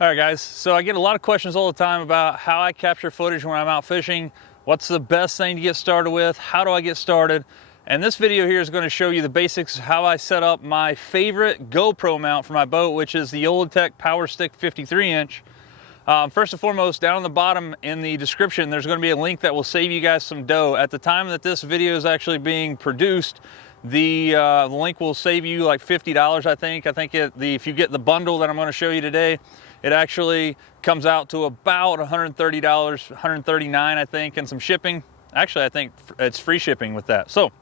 All right guys, so I get a lot of questions all the time about how I capture footage when I'm out fishing, what's the best thing to get started with, how do I get started, and this video here is going to show you the basics of how I set up my favorite GoPro mount for my boat, which is the YOLOtek Powerstick 53-inch. First and foremost, down on the bottom in the description, there's going to be a link that will save you guys some dough. At the time that this video is actually being produced, the link will save you like $50, I think. If you get the bundle that I'm going to show you today, it actually comes out to about $130, $139, I think, and some shipping. Actually, I think it's free shipping with that. So,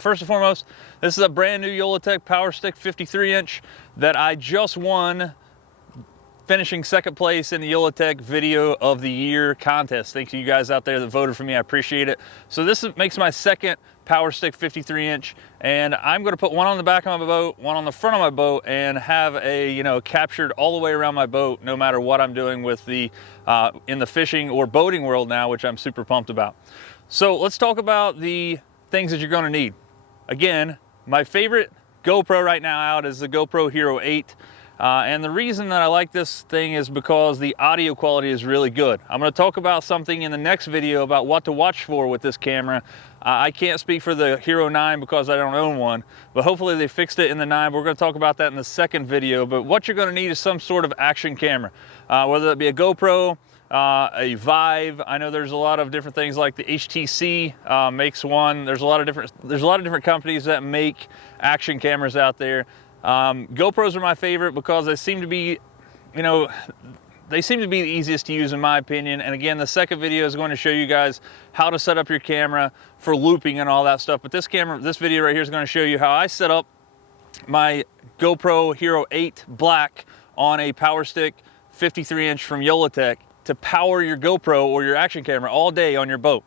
first and foremost, this is a brand new YOLOtek Powerstick 53-inch that I just won, finishing second place in the YOLOtek Video of the Year contest. Thank you guys out there that voted for me. I appreciate it. So this makes my second Powerstick 53-inch, and I'm going to put one on the back of my boat, one on the front of my boat, and have a captured all the way around my boat, no matter what I'm doing with the in the fishing or boating world now, which I'm super pumped about. So let's talk about the things that you're going to need. Again, my favorite GoPro right now out is the GoPro Hero 8. And the reason that I like this thing is because the audio quality is really good. I'm going to talk about something in the next video about what to watch for with this camera. I can't speak for the Hero 9 because I don't own one, but hopefully they fixed it in the 9. We're going to talk about that in the second video. But what you're going to need is some sort of action camera, whether that be a GoPro, a Vive. I know there's a lot of different things, like the HTC makes one. There's a lot of different companies that make action cameras out there. GoPros are my favorite because they seem to be, they seem to be the easiest to use in my opinion. And again, the second video is going to show you guys how to set up your camera for looping and all that stuff. But this video right here is going to show you how I set up my GoPro Hero 8 Black on a Powerstick 53-inch from YOLOtek to power your GoPro or your action camera all day on your boat.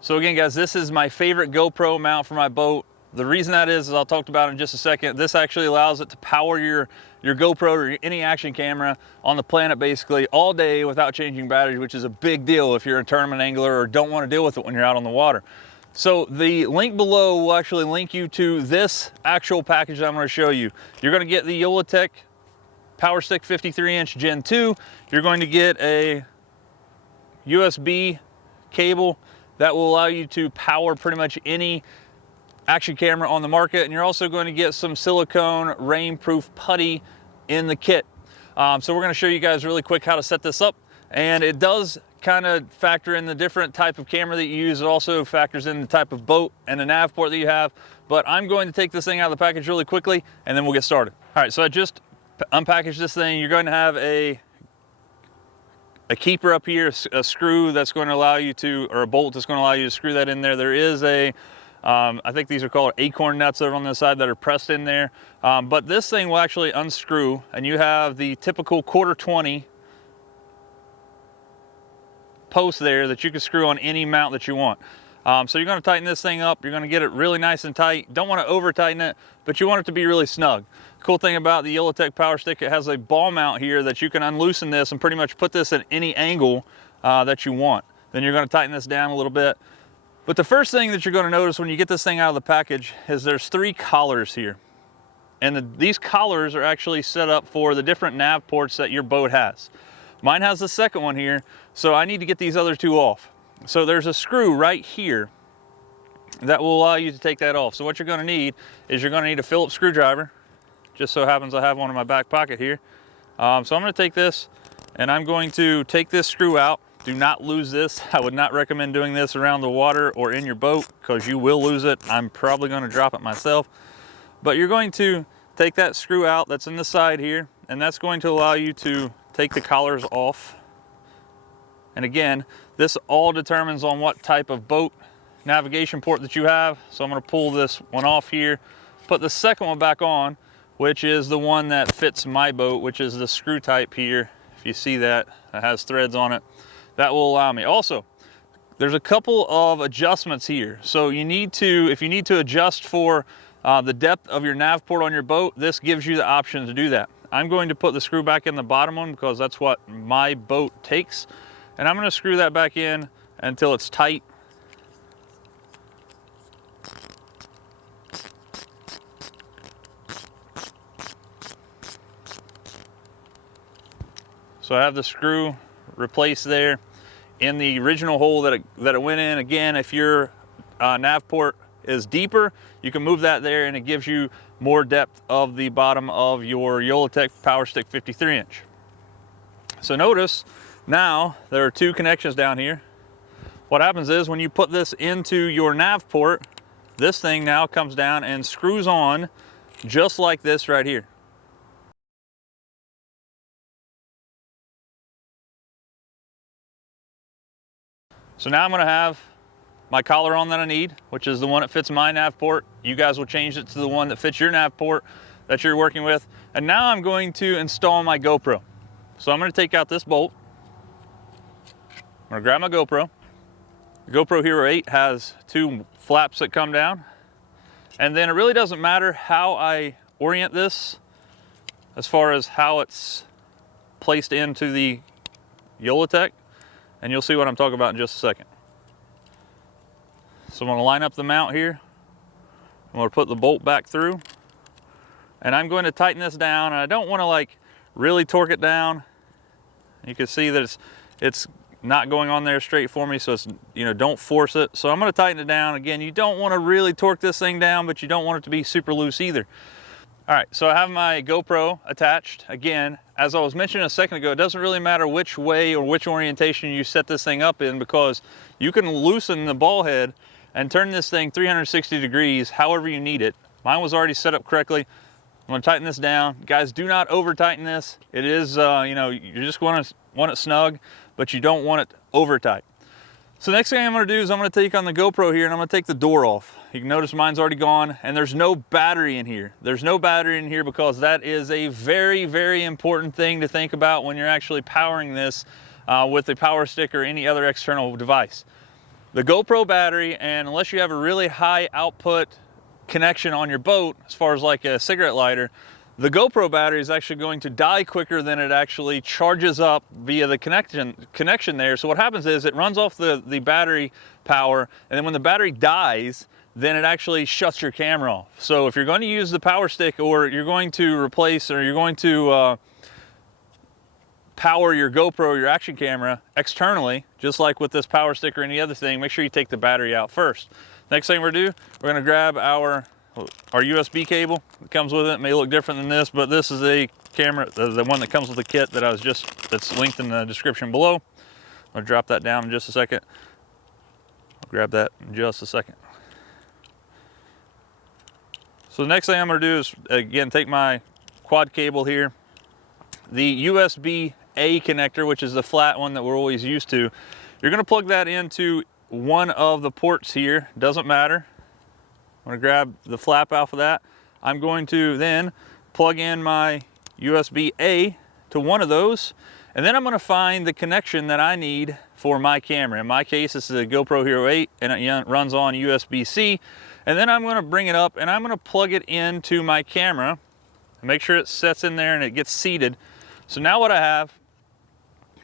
So again, guys, this is my favorite GoPro mount for my boat. The reason that is I'll talk about it in just a second. This actually allows it to power your GoPro or any action camera on the planet basically all day without changing batteries, which is a big deal if you're a tournament angler or don't want to deal with it when you're out on the water. So the link below will actually link you to this actual package that I'm going to show you. You're going to get the YOLOtek Powerstick 53-inch Gen 2. You're going to get a USB cable that will allow you to power pretty much any action camera on the market, and you're also going to get some silicone rain-proof putty in the kit. So we're going to show you guys really quick how to set this up, and it does kind of factor in the different type of camera that you use. It also factors in the type of boat and the nav port that you have, but I'm going to take this thing out of the package really quickly and then we'll get started. All right, so I just unpackaged this thing. You're going to have a keeper up here, a screw that's going to allow you to, or a bolt that's going to allow you to screw that in there. There is a I think these are called acorn nuts over on the side that are pressed in there. But this thing will actually unscrew, and you have the typical 1/4-20 post there that you can screw on any mount that you want. So you're going to tighten this thing up. You're going to get it really nice and tight. Don't want to over tighten it, but you want it to be really snug. Cool thing about the YOLOtek Powerstick, it has a ball mount here that you can unloosen this and pretty much put this at any angle that you want. Then you're going to tighten this down a little bit. But the first thing that you're going to notice when you get this thing out of the package is there's 3 collars here. And these collars are actually set up for the different nav ports that your boat has. Mine has the second one here, so I need to get these other 2 off. So there's a screw right here that will allow you to take that off. So what you're going to need is you're going to need a Phillips screwdriver. Just so happens I have one in my back pocket here. So I'm going to take this and I'm going to take this screw out. Do not lose this. I would not recommend doing this around the water or in your boat because you will lose it. I'm probably going to drop it myself. But you're going to take that screw out that's in the side here, and that's going to allow you to take the collars off. And again, this all determines on what type of boat navigation port that you have. So I'm going to pull this one off here, put the second one back on, which is the one that fits my boat, which is the screw type here. If you see that, it has threads on it. That will allow me. Also, there's a couple of adjustments here. So if you need to adjust for the depth of your nav port on your boat, this gives you the option to do that. I'm going to put the screw back in the bottom one because that's what my boat takes. And I'm going to screw that back in until it's tight. So I have the screw replaced there in the original hole that it went in. Again, if your nav port is deeper, you can move that there and it gives you more depth of the bottom of your YOLOtek Powerstick 53-inch. So notice now there are two connections down here. What happens is when you put this into your nav port, this thing now comes down and screws on just like this right here. So now I'm going to have my collar on that I need, which is the one that fits my nav port. You guys will change it to the one that fits your nav port that you're working with. And now I'm going to install my GoPro. So I'm going to take out this bolt. I'm going to grab my GoPro. The GoPro Hero 8 has two flaps that come down. And then it really doesn't matter how I orient this as far as how it's placed into the YOLOtek. And you'll see what I'm talking about in just a second. So I'm going to line up the mount here. I'm going to put the bolt back through. And I'm going to tighten this down. And I don't want to like really torque it down. You can see that it's not going on there straight for me, so it's, you know, don't force it. So I'm going to tighten it down. Again, you don't want to really torque this thing down, but you don't want it to be super loose either. All right, so I have my GoPro attached. Again, as I was mentioning a second ago, it doesn't really matter which way or which orientation you set this thing up in, because you can loosen the ball head and turn this thing 360 degrees however you need it. Mine was already set up correctly. I'm going to tighten this down. Guys, do not over tighten this. It is, you know, you just want it snug, but you don't want it over tight. So next thing I'm going to do is I'm going to take on the GoPro here and I'm going to take the door off. You can notice mine's already gone and there's no battery in here. There's no battery in here because that is a very, very important thing to think about when you're actually powering this with a power stick or any other external device. The GoPro battery, and unless you have a really high output connection on your boat, as far as like a cigarette lighter, the GoPro battery is actually going to die quicker than it actually charges up via the connection there. So what happens is it runs off the battery power, and then when the battery dies, then it actually shuts your camera off. So if you're going to use the power stick, or you're going to replace, or you're going to power your GoPro, your action camera externally, just like with this power stick or any other thing, make sure you take the battery out first. Next thing we're gonna do, we're gonna grab our USB cable that comes with it. It may look different than this, but this is a camera, the one that comes with the kit that that's linked in the description below. I'm gonna drop that down in just a second. I'll grab that in just a second. So the next thing I'm gonna do is, again, take my quad cable here. The USB-A connector, which is the flat one that we're always used to, you're gonna plug that into one of the ports here. Doesn't matter. I'm going to grab the flap off of that. I'm going to then plug in my USB-A to one of those, and then I'm going to find the connection that I need for my camera. In my case, this is a GoPro Hero 8, and it runs on USB-C. And then I'm going to bring it up and I'm going to plug it into my camera and make sure it sets in there and it gets seated. So now what I have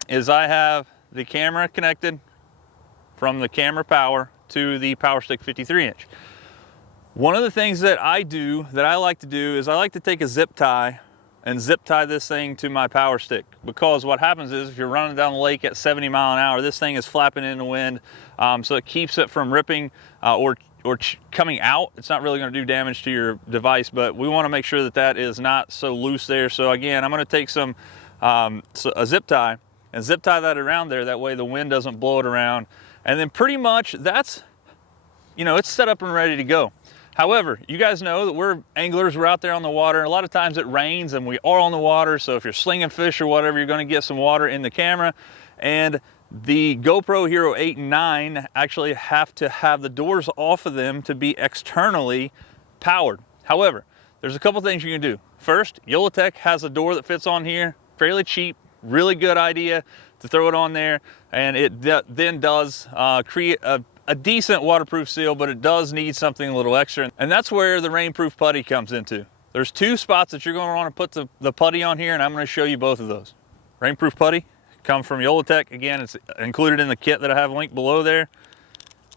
is I have the camera connected from the camera power to the Powerstick 53-inch. One of the things that I like to do is I like to take a zip tie and zip tie this thing to my power stick, because what happens is if you're running down the lake at 70 miles an hour, this thing is flapping in the wind, so it keeps it from ripping or coming out. It's not really going to do damage to your device, but we want to make sure that that is not so loose there. So again, I'm going to take a zip tie and zip tie that around there. That way the wind doesn't blow it around. And then pretty much that's, it's set up and ready to go. However, you guys know that we're anglers, we're out there on the water. A lot of times it rains and we are on the water. So if you're slinging fish or whatever, you're going to get some water in the camera. And the GoPro Hero 8 and 9 actually have to have the doors off of them to be externally powered. However, there's a couple things you can do. First, YOLOtek has a door that fits on here, fairly cheap, really good idea to throw it on there. And it then does create a decent waterproof seal, but it does need something a little extra. And that's where the rainproof putty comes into. There's two spots that you're going to want to put the putty on here, and I'm going to show you both of those. Rainproof putty comes from YOLOtek. Again, it's included in the kit that I have linked below there.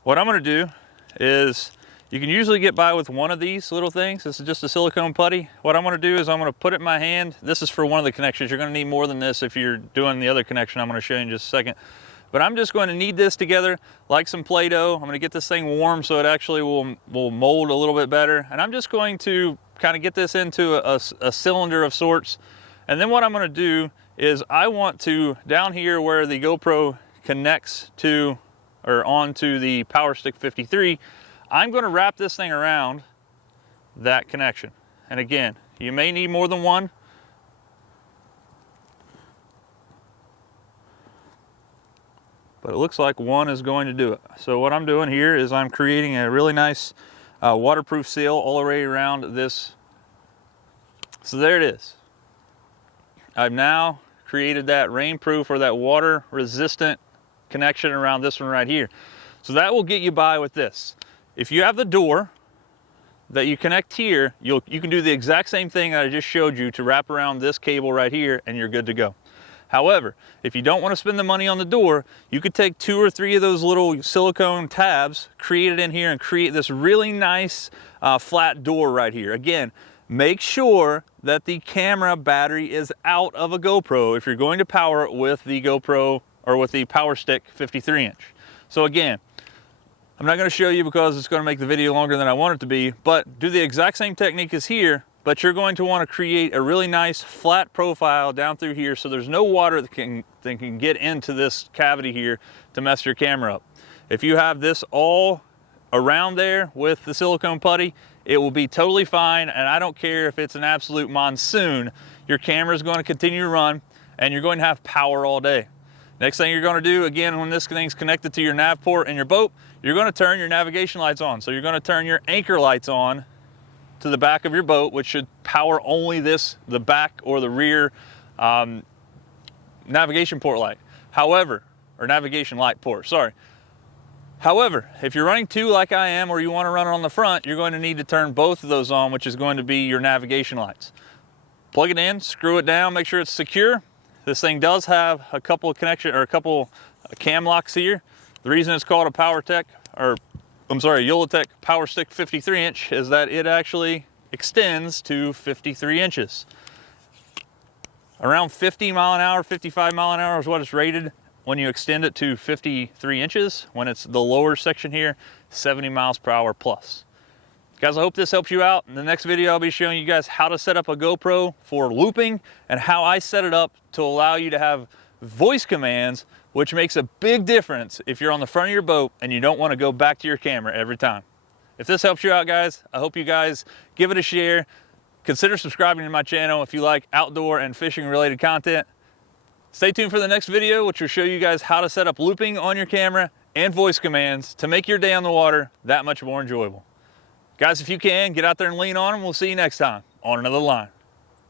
What I'm going to do is You can usually get by with one of these little things. This is just a silicone putty. What I'm gonna do is I'm gonna put it in my hand. This is for one of the connections. You're gonna need more than this if you're doing the other connection I'm gonna show you in just a second. But I'm just going to knead this together like some Play-Doh. I'm gonna get this thing warm so it actually will mold a little bit better. And I'm just going to kind of get this into a cylinder of sorts. And then what I'm gonna do is I want to, down here where the GoPro connects to or onto the Powerstick 53, I'm gonna wrap this thing around that connection. And again, you may need more than one. But it looks like one is going to do it. So what I'm doing here is I'm creating a really nice waterproof seal all the way around this. So there it is. I've now created that rainproof or that water resistant connection around this one right here. So that will get you by with this. If you have the door that you connect here, you can do the exact same thing that I just showed you to wrap around this cable right here and you're good to go. However, if you don't want to spend the money on the door, you could take 2 or 3 of those little silicone tabs, create it in here, and create this really nice flat door right here. Again, make sure that the camera battery is out of a GoPro if you're going to power it with the GoPro or with the Powerstick 53-inch. So again, I'm not going to show you because it's going to make the video longer than I want it to be, but do the exact same technique as here, but you're going to want to create a really nice flat profile down through here so there's no water that can get into this cavity here to mess your camera up. If you have this all around there with the silicone putty, it will be totally fine, and I don't care if it's an absolute monsoon, your camera is going to continue to run and you're going to have power all day. Next thing you're going to do, again, when this thing's connected to your nav port in your boat, you're going to turn your navigation lights on. So you're going to turn your anchor lights on to the back of your boat, which should power only the back or the rear navigation port light. However, or navigation light port, sorry. However, if you're running 2 like I am, or you want to run it on the front, you're going to need to turn both of those on, which is going to be your navigation lights. Plug it in, screw it down, make sure it's secure. This thing does have a couple of cam locks here. The reason it's called a YOLOtek Powerstick 53-inch is that it actually extends to 53 inches. Around 50 mile an hour, 55 mile an hour is what it's rated when you extend it to 53 inches. When it's the lower section here, 70 miles per hour plus. Guys, I hope this helps you out. In the next video, I'll be showing you guys how to set up a GoPro for looping and how I set it up to allow you to have voice commands, which makes a big difference if you're on the front of your boat and you don't want to go back to your camera every time. If this helps you out, guys, I hope you guys give it a share. Consider subscribing to my channel if you like outdoor and fishing related content. Stay tuned for the next video, which will show you guys how to set up looping on your camera and voice commands to make your day on the water that much more enjoyable. Guys, if you can, get out there and lean on them. We'll see you next time on another line.